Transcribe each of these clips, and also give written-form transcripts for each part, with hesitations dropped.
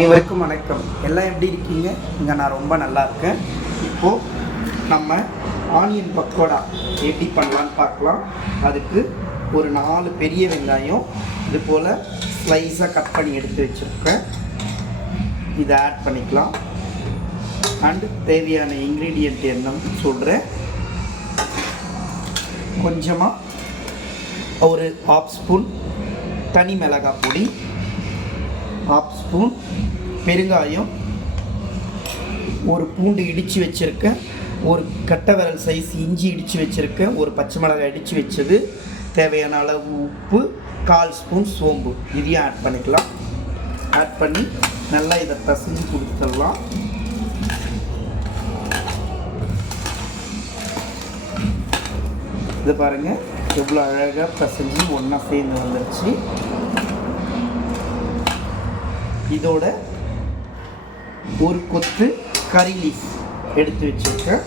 அனைவருக்கும் வணக்கம். எல்லாம் எப்படி இருக்கீங்க? இங்கே நான் ரொம்ப நல்லா இருக்கேன். இப்போது நம்ம ஆனியன் பக்கோடா எப்படி பண்ணலான்னு பார்க்கலாம். அதுக்கு ஒரு 4 பெரிய வெங்காயம் இது போல் ஸ்லைஸாக கட் பண்ணி எடுத்து வச்சுருக்கேன். இதை ஆட் பண்ணிக்கலாம். அண்டு தேவையான இன்க்ரீடியண்ட் என்னன்னு சொல்கிறேன். கொஞ்சமாக ஒரு 1/2 ஸ்பூன் தனி மிளகாய் பொடி, 1/2 ஸ்பூன் பெருங்காயம், ஒரு பூண்டு இடித்து வச்சுருக்கேன், ஒரு கட்டை விரல் சைஸ் இஞ்சி இடித்து வச்சுருக்கேன், ஒரு பச்சை மிளகாய் இடித்து வச்சது, தேவையான அளவு உப்பு, 1/4 ஸ்பூன் சோம்பு இதையும் ஆட் பண்ணிக்கலாம். ஆட் பண்ணி நல்லா இதை பசஞ்சு கொடுத்துடலாம். இதை பாருங்கள் எவ்வளோ அழகாக பசஞ்சு ஒன்றா சேர்ந்து வந்துடுச்சு. இதோட ஒரு கொத்து கறி லீஃப் எடுத்து வச்சுருக்கேன்,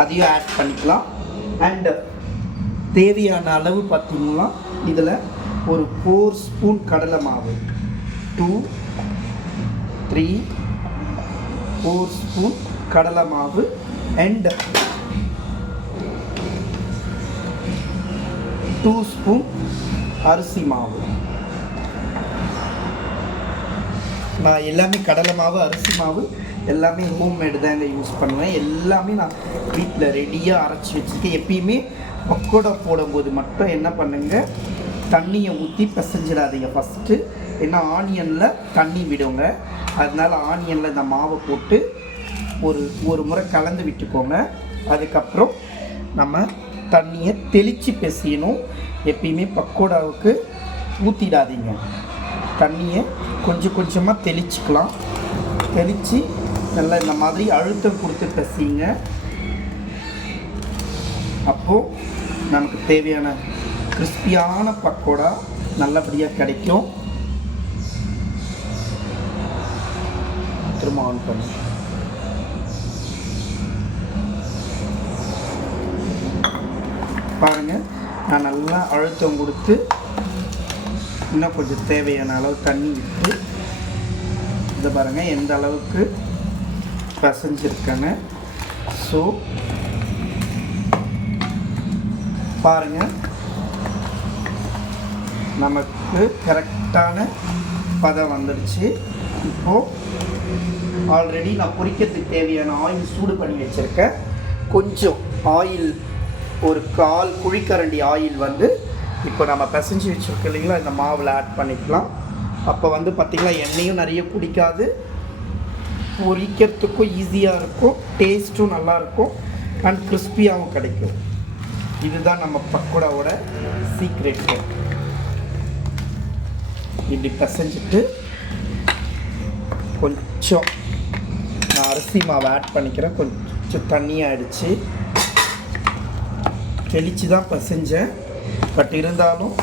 அதையும் ஆட் பண்ணிக்கலாம். அண்டு தேவையான அளவு பார்த்திங்கன்னா இதில் ஒரு 4 ஸ்பூன் கடலை மாவு, 2, 3, 4 ஸ்பூன் கடலை மாவு அண்ட் 2 ஸ்பூன் அரிசி மாவு. நான் எல்லாமே கடலை மாவு, அரிசி மாவு எல்லாமே ஹோம்மேடு தாங்க யூஸ் பண்ணுவேன். எல்லாமே நான் வீட்டில் ரெடியாக அரைச்சி வச்சுருக்கேன். எப்பயுமே பக்கோடா போடும்போது மட்டும் என்ன பண்ணுங்கள், தண்ணியை ஊற்றி பிசைஞ்சிடாதீங்க ஃபஸ்ட்டு. ஏன்னா ஆனியனில் தண்ணி விடுங்க. அதனால் ஆனியனில் இந்த மாவை போட்டு ஒரு முறை கலந்து விட்டுக்கோங்க. அதுக்கப்புறம் நம்ம தண்ணியை தெளித்து பிசையணும். எப்பயுமே பக்கோடாவுக்கு ஊற்றிடாதீங்க. தண்ணியை கொஞ்சம் கொஞ்சமாக தெளிச்சுக்கலாம். தெளித்து நல்லா இந்த மாதிரி அழுத்தம் கொடுத்து பிசைங்க. அப்போது நமக்கு தேவையான கிறிஸ்பியான பக்கோடா நல்லபடியாக கிடைக்கும். திரும்ப ஆன் பண்ணி பாருங்கள். நான் நல்லா அழுத்தம் கொடுத்து இன்னும் கொஞ்சம் தேவையான அளவு தண்ணி விட்டு இதை பாருங்கள் எந்த அளவுக்கு பசைஞ்சிருக்காங்க. ஸோ பாருங்கள் நமக்கு கரெக்டான பதம் வந்துடுச்சு. இப்போது ஆல்ரெடி நான் பொரிக்கிறதுக்கு தேவையான ஆயில் சூடு பண்ணி வச்சுருக்கேன். கொஞ்சம் ஆயில், ஒரு 1/4 குழிக்கரண்டி ஆயில் வந்து இப்போ நம்ம பிசைஞ்சு வச்சுருக்கோம் இல்லைங்களா, இந்த மாவில் ஆட் பண்ணிக்கலாம். அப்போ வந்து பார்த்திங்களா எண்ணெயும் நிறைய குடிக்காது, பொரிக்கிறதுக்கும் ஈஸியாக இருக்கும், டேஸ்ட்டும் நல்லாயிருக்கும் அண்ட் கிறிஸ்பியாகவும் கிடைக்கும். இதுதான் நம்ம பக்கோடாவோட சீக்ரெட்டு. இப்படி பிசைஞ்சிட்டு கொஞ்சம் நான் அரிசி மாவை ஆட் பண்ணிக்கிறேன். கொஞ்சம் தண்ணியாகிடுச்சு, தெளித்து தான் பிசைஞ்சேன். பட் இருந்தாலும்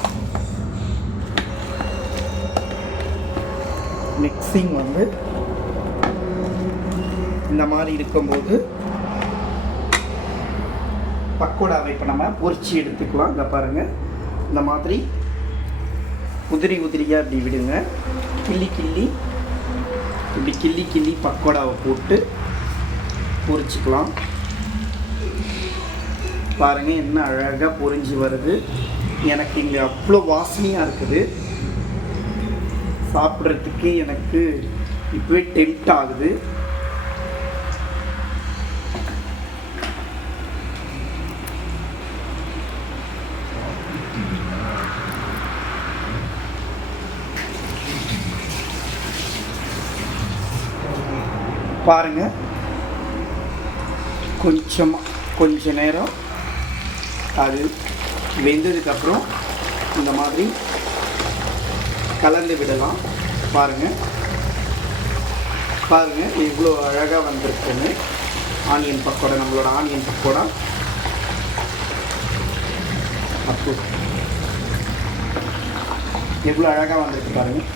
மிக்சிங் வந்து இந்த மாதிரி இருக்கும்போது பக்கோடாவை இப்போ நம்ம பொரிச்சு எடுத்துக்கலாம். இதை பாருங்கள், இந்த மாதிரி உதிரியாக இப்படி விடுங்க. கிள்ளி பக்கோடாவை போட்டு பொரிச்சுக்கலாம். பாருங்கள் என்ன அழகாக பொரிஞ்சு வருது. எனக்கு இங்கே அவ்வளோ வாசனையாக இருக்குது. சாப்பிட்றதுக்கே எனக்கு இப்போவே டெம்ப்ட் ஆகுது. பாருங்கள் கொஞ்ச நேரம் அது வெந்ததுக்கப்புறம் இந்த மாதிரி கலந்து விடலாம். பாருங்கள் எவ்வளோ அழகாக வந்திருக்குன்னு ஆனியன் பக்கோடா, நம்மளோட ஆனியன் பக்கோடா. அப்போ எவ்வளோ அழகாக வந்திருக்கு பாருங்கள்.